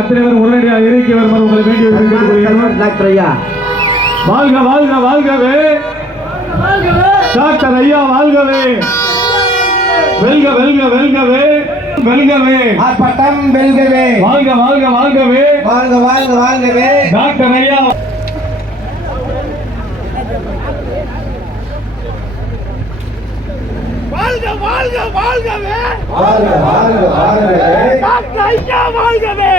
அத்தனை பேர் உடனடியாக இறக்கி வருமாறு உங்களை வேண்டிய டாக்டர் ஐயா வாழ்க வாழ்க வாழ்கவே, டாக்டர் ஐயா வாழ்கவே, வெல்க வெல்க வெல்கவே வெல்கவே, ஆர்ப்பாட்டம் வெல்கவே, வாழ்க வாழ்க வாழ்கவே, வாழ்க வாழ்க வாழ்கவே, டாக்டர் ஐயா வாழ்க வாழ்க வாழ்கவே, வாழ்க வாழ்க வாழ்கவே, டாக்டர் ஐயா வாழ்கவே,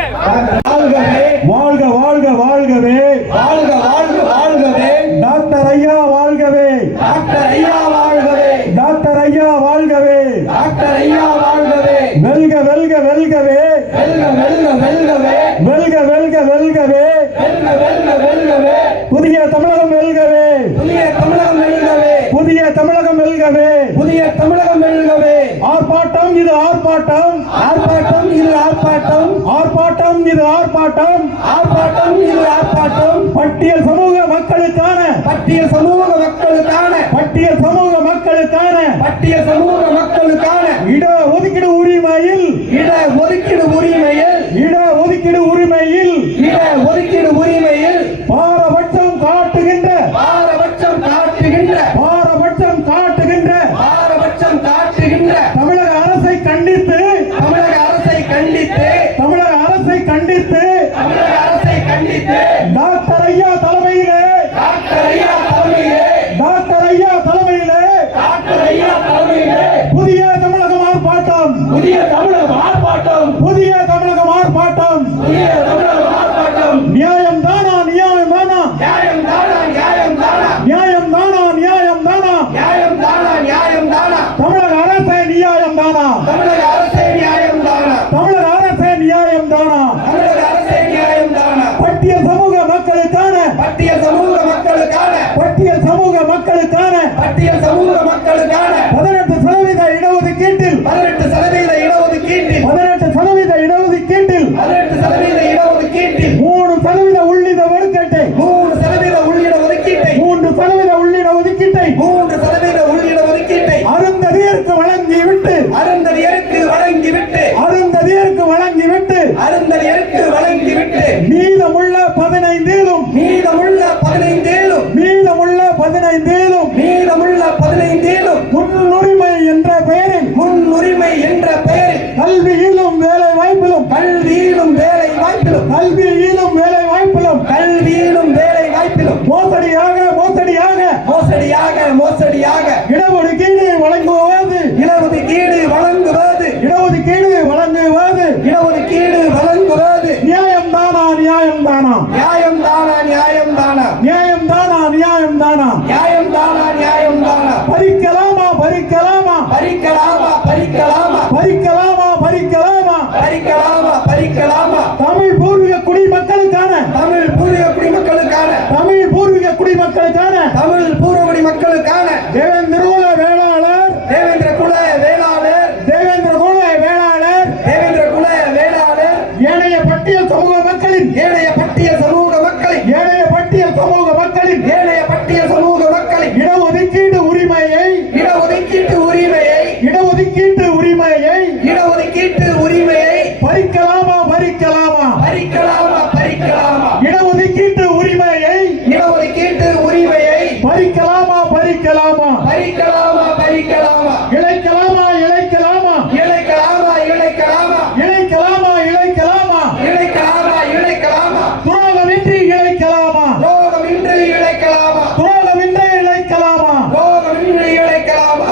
வாழ்கவே, வாழ்க வாழ்க வாழ்கவே, வாழ்க வாழ்க வாழ்கவே, டாக்டர் ஐயா வாழ்கவே, டாக்டர் ஐயா வாழ்கவே, டாக்டர் ஐயா வாழ்கவே, டாக்டர் ஐயா வாழ்கவே, வெல்க வெல்க வெல்கவே, வெல்க வெல்க வெல்கவே, வெல்க வெல்க வெல்கவே, வெல்க வெல்க வெல்கவே, புதிய தமிழகம் வெல்கவே, புதிய தமிழகம் வெல்கவே, புதிய தமிழகம் வெல்கவே, புதிய தமிழகம் வெல்கவே, ஆர்ப்பாட்டம் இது ஆர்ப்பாட்டம், ஆர்ப்பாட்டம் இது ஆர்ப்பாட்டம், ஆர்ப்பாட்டம் இது ஆர்ப்பாட்டம், ஆர்ப்பாட்டம் இது ஆர்ப்பாட்டம், பட்டியல் சமூக மக்களுக்கான, பட்டியல் சமூக மக்களுக்கான, பட்டியல் சமூக மக்களுக்கான பட்டியல் சமூக மக்களுக்கான இட ஒதுக்கீடு உரிமையில், இட ஒதுக்கீடு உரிமையில், இட ஒதுக்கீடு உரிமையில் இட ஒதுக்கீடு உரிமையில் பாரபட்சம் காட்டுகின்ற, பாரபட்சம் காட்டுகின்ற, பாரபட்சம் காட்டுகின்ற பாரபட்சம் காட்டுகின்ற தமிழக அரசை கண்டித்து, தமிழக அரசை கண்டித்து, தமிழக அரசை கண்டித்து தமிழக அரசை கண்டித்து டாக்டர் ஐயா தலைமையிலே, டாக்டர் ஐயா தலைமையிலே, டாக்டர் ஐயா தலைமையிலே டாக்டர் ஐயா தலைமையிலே புதிய தமிழகம் ஆர்ப்பாட்டம், புதிய தமிழக ஆர்ப்பாட்டம், புதிய தமிழகம் ஆர்ப்பாட்டம், புதிய தமிழக ஆர்ப்பாட்டம், நியாயம் தானா நியாயம் தானா, நியாயம் தானா, நியாயம் தானா, நியாயம் தானா நியாயம் தானா, நியாயம் தானா, நியாயம் தானா, தமிழக அரசே நியாயம் தானா, தமிழக அரசே நியாயம் தானா, தமிழக அரசே நியாயம் தானா, தமிழக அரசே நியாயம் தானா, பட்டியல் சமூக மக்களுக்கான, பட்டியல் சமூக மக்களுக்கான, பட்டியல் சமூக மக்களுக்கான பட்டியல் சமூக மக்களுக்கான 18% இடஒதுக்கீட்டில், 18% இடஒதுக்கீட்டில், 18% இடஒதுக்கீட்டில் 18% இடஒதுக்கீட்டில் 3% உள்ளிட ஒதுக்கீட்டை, 3% உள்ளிட ஒதுக்கீட்டை, 3% உள்ளிட ஒதுக்கீட்டை 3% உள்ளிட ஒதுக்கீட்டை அருந்ததியருக்கு வழங்கிவிட்டு, அருந்ததியருக்கு வழங்கிவிட்டு, அருந்ததியருக்கு வழங்கிவிட்டு அருந்ததியருக்கு வழங்கிவிட்டு மீதமுள்ள 15லும், மீதமுள்ள 15 மீதமுள்ள 15லும் மீதமுள்ள 15 முன்னுரிமை என்ற பெயரில், முன்னுரிமை என்ற பெயரில் கல்வியிலும் வேலை வாய்ப்பிலும், கல்வியிலும் வேலை வாய்ப்பிலும், கல்வியிலும் வேலை வாய்ப்பிலும் கல்வியிலும் வேலை வாய்ப்பிலும் மோசடியாக மோசடியாக மோசடியாக மோசடியாக இடஒதுக்கீடு வழங்குவது, இடஒதுக்கீடு வழங்குவது, இடஒதுக்கீடு வழங்குவது இடஒதுக்கீடு வழங்குவது நியாயம் தானா நியாயம் தானா, நியாயம் தானா, நியாயம் தானா, நியாயம் தானா நியாயம் தானா, நியாயம் தானா, நியாயம் தானா, பறிக்கலாமா பறிக்கலாமா, பறிக்கலாமா, பறிக்கலாமா, பறிக்கலாமா பறிக்கலாமா, பறிக்கலாமா, பறிக்கலாமா, தமிழ் பூர்வீக குடிமக்களுக்கான, தமிழ் பூர்வீக குடிமக்களுக்கான, தமிழ் பூர்வீக குடிமக்களுக்கான தமிழ் பூர்வகுடி மக்களுக்கான தேவேந்திர குல வேளாளர், தேவேந்திர குல வேளாளர், தேவேந்திர குல வேளாளர், தேவேந்திர குல வேளாளர், ஏனைய பட்டியல் சமூக மக்களின், ஏனைய பட்டியல் சமூக மக்களின், ஏனைய பட்டியல் சமூக மக்களின் ஏனைய பட்டியல் சமூக மக்களின் இடஒதுக்கீடு உரிமையை, இடஒதுக்கீட்டு உரிமையை, இடஒதுக்கீட்டு உரிமையை இடஒதுக்கீட்டு உரிமையை பறிக்கலாமா பறிக்கலாமா, பறிக்கலாமா, பறிக்கலாமா, இடஒதுக்கீட்டு உரிமையை இடஒதுக்கீட்டு உரிமையை பறிக்கலாமா பறிக்கலாமா, பறிக்கலாமா, பறிக்கலாமா, இழைக்கலாமா இழைக்கலாமா, இழைக்கலாமா, இழைக்கலாமா, இழைக்கலாமா இழைக்கலாமா, இழைக்கலாமா, இழைக்கலாமா, துரோகமின்றி இழைக்கலாமா, ரோகமின்றி இழைக்கலாமா, துரோகமின்றி இழைக்கலாமா, ரோகமின்றி இழைக்கலாமா,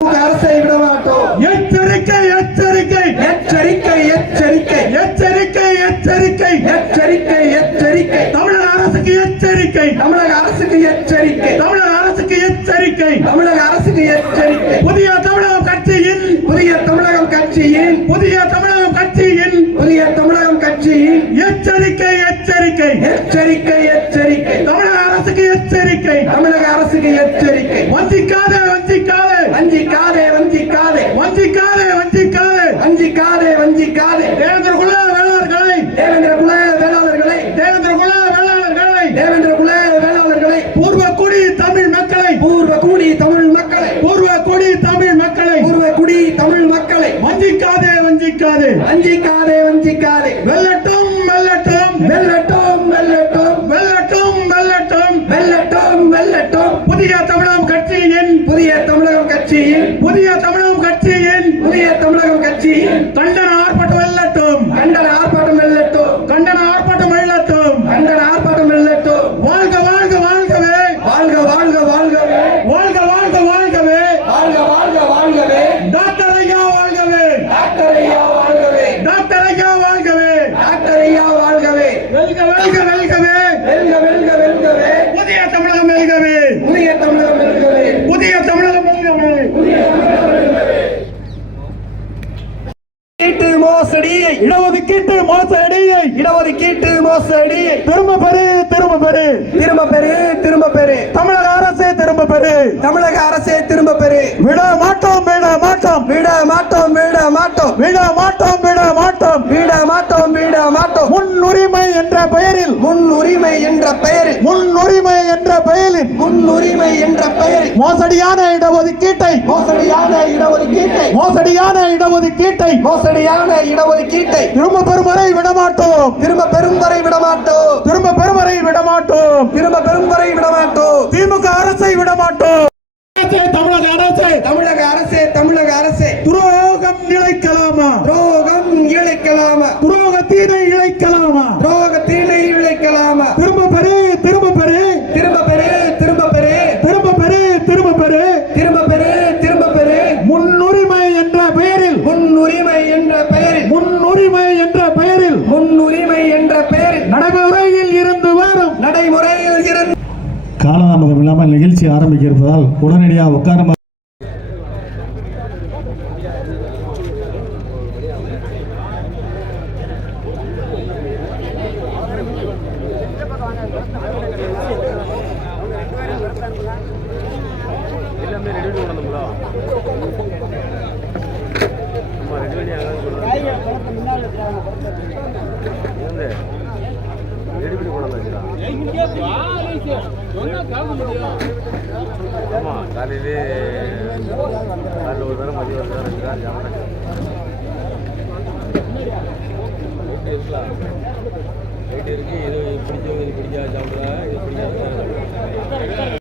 அரசை விடமாட்டோம், எச்சரிக்கை எச்சரிக்கை எச்சரிக்கை, எச்சரிக்கை, எச்சரிக்கை எச்சரிக்கை, எச்சரிக்கை, எச்சரிக்கை, தமிழக அரசுக்கு எச்சரிக்கை, தமிழக அரசுக்கு எச்சரிக்கை, தமிழக அரசுக்கு எச்சரிக்கை, தமிழக அரசுக்கு எச்சரிக்கை, புதிய தமிழகம் கட்சியின், புதிய தமிழகம் கட்சியின், புதிய தமிழகம் கட்சியின் புதிய தமிழகம் கட்சியின் எச்சரிக்கை எச்சரிக்கை, எச்சரிக்கை, எச்சரிக்கை, தமிழக அரசுக்கு எச்சரிக்கை, தமிழக அரசுக்கு எச்சரிக்கை, வஞ்சிக்காதே வஞ்சிக்காதே, வஞ்சிக்காதே, வஞ்சிக்காதே, வஞ்சிக்காதே வஞ்சிக்காதே, வஞ்சிக்காதே, வஞ்சிக்காதே, தேவேந்திர குல வேளாளர்களை, தேவேந்திர குல வேளாளர்களை, தேவேந்திர குல வேளாளர்களை, தேவேந்திர குல வேளாளர்களை, பூர்வ குடி தமிழ் மக்களை, பூர்வ குடி தமிழ் மக்களை, பூர்வ குடி தமிழ் மக்களை பூர்வ குடி தமிழ் மக்களை வஞ்சிக்காதே வஞ்சிக்காதே, வஞ்சிக்காதே, வஞ்சிக்காதே, வெல்லட்டும் புதிய தமிழகம் கட்சியின் புதிய தமிழகம் கட்சி கண்டன ஆர்ப்பாட்டம் வெல்லட்டும். கண்டன ஆர்ப்பாட்டம் வெல்லட்டும். கண்டன ஆர்ப்பாட்டம் வெல்லட்டும். கண்டன ஆர்ப்பாட்டம் வெல்லட்டும். வாழ்க வாழ்க வாழ்கவே. வாழ்க வாழ்க வாழ்கவே. வாழ்க வாழ்க வாழ்கவே. வாழ்க வாழ்க வாழ்கவே. டாக்டர் ஐயா வாழ்கவே. டாக்டர் ஐயா வாழ்கவே. டாக்டர் ஐயா வாழ்கவே. டாக்டர் ஐயா வாழ்கவே. வெல்க வெல்க வெல்கவே. வெல்க வெல்க வெல்கவே. புதிய தமிழகம் வெல்கவே. புதிய தமிழகம் வெல்கவே. புதிய தமிழகம் வெல்கவே. இடஒதுக்கீட்டு மோசடியை இடஒதுக்கீட்டு மோசடியை இடஒதுக்கீட்டு மோசடியை திரும்ப பெறு திரும்ப பெறு. திரும்ப பெறு திரும்ப பெறு. தமிழக அரசே திரும்ப பெறு. தமிழக அரசே திரும்ப பெறு. விட மாட்டோம் விட மாட்டோம் விட மாட்டோம் விட மாட்டோம் விட மாட்டோம் விட மாட்டோம். விட மாட்டோம் விட மாட்டோம். முன்னுரிமை என்ற பெயரில் முன்னுரிமை என்ற பெயரில் முன்னுரிமை என்ற பெயரில் முன்னுரிமை என்ற பெயரில் மோசடியான இடஒதுக்கீட்டை மோசடியான இடஒதுக்கீட்டை மோசடியான இடஒதுக்கீட்டை மோசடியான இடஒதுக்கீட்டை திரும்ப பெறும் வரை விடமாட்டோம். திரும்ப பெறும் வரை விடமாட்டோம். திரும்ப பெறும் வரை விடமாட்டோம். திரும்ப பெறும் வரை விடமாட்டோம். திமுக அரசை விடமாட்டோம். தமிழக அரசே தமிழக அரசே தமிழக அரசே துரோகம் இழைக்கலாமா? துரோகம் இழைக்கலாமா? துரோகத்தீனை இழைக்கலாமா? துரோகத்தினை இழைக்கலாமா? திரும்ப பெறு திரும்ப பெறு. திரும்ப பெறு திரும்ப பெறு. திரும்ப பெறு திரும்ப பெறு. திரும்ப பெறு திரும்ப பெறு. முன்னுரிமை என்ற பெயரில் முன்னுரிமை என்ற பெயரில் முன்னுரிமை என்ற பெயரில் முன்னுரிமை என்ற பெயரில் நடைமுறையில் இருந்து வரும் நடைமுறையில் இருந்து காலதாமதம் இல்லாமல் நிகழ்ச்சி ஆரம்பிக்க இருப்பதால் உடனடியாக உட்கார காலையிலே காலையில் ஒரு தரம் மதியம் ஒரு தரம் 2 தரம் ஜாமன் இருக்கலாம். ரைட்டு இருக்கு. இது பிடிச்சவங்க இது பிடிக்காத சாப்பிடலாம். இது பிடிக்காத